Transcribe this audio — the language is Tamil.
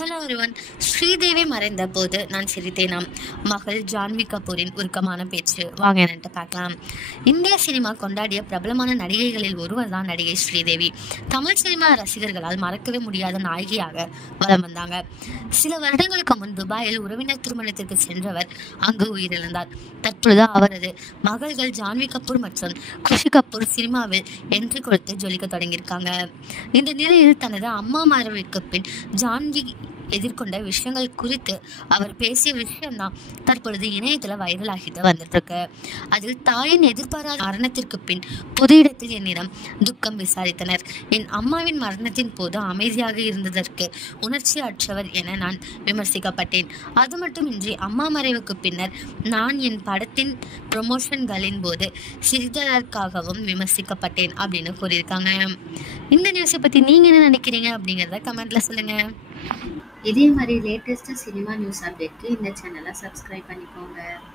Hello everyone. ஸ்ரீதேவி மறைந்த போது நான் சிரித்தேனாம். மகள் ஜான்வி கபூரின் உருக்கமான பேச்சு. வாங்க என்னன்ட்டு பார்க்கலாம். இந்திய சினிமா கொண்டாடிய பிரபலமான நடிகைகளில் ஒருவர் தான் நடிகை ஸ்ரீதேவி. தமிழ் சினிமா ரசிகர்களால் மறக்கவே முடியாத நாயகியாக வலம் வந்தாங்க. சில வருடங்களுக்கு முன் துபாயில் உறவினர் திருமணத்திற்கு சென்றவர் அங்கு உயிரிழந்தார். தற்பொழுது அவரது மகள்கள் ஜான்வி கபூர் மற்றும் குஷி கபூர் சினிமாவில் என்ட்ரி கொடுத்து ஜொலிக்க தொடங்கியிருக்காங்க. இந்த நிலையில் தனது அம்மா மறைவுக்கு பின் ஜான்வி எதிர்கொண்ட விஷயங்கள் குறித்து அவர் பேசிய விஷயம்தான் தற்பொழுது இணையத்துல வைரல் ஆகிட்டு வந்துட்டு இருக்கு. அதில் தாயின் எதிர்பாராத மரணத்திற்கு பின் பொது இடத்தில் என்னிடம் துக்கம் விசாரித்தனர். என் அம்மாவின் மரணத்தின் போது அமைதியாக இருந்ததற்கு உணர்ச்சி அற்றவர் என நான் விமர்சிக்கப்பட்டேன். அது மட்டுமின்றி அம்மா மறைவுக்கு பின்னர் நான் என் படத்தின் ப்ரொமோஷன்களின் போது சிரித்ததற்காகவும் விமர்சிக்கப்பட்டேன் அப்படின்னு கூறியிருக்காங்க. இந்த நியூஸை பத்தி நீங்க என்ன நினைக்கிறீங்க அப்படிங்கிறத கமெண்ட்ல சொல்லுங்க. இதே மாதிரி லேட்டஸ்ட் சினிமா நியூஸ் அப்டேட்க்கு இந்த சேனலை சப்ஸ்கிரைப் பண்ணிக்கோங்க.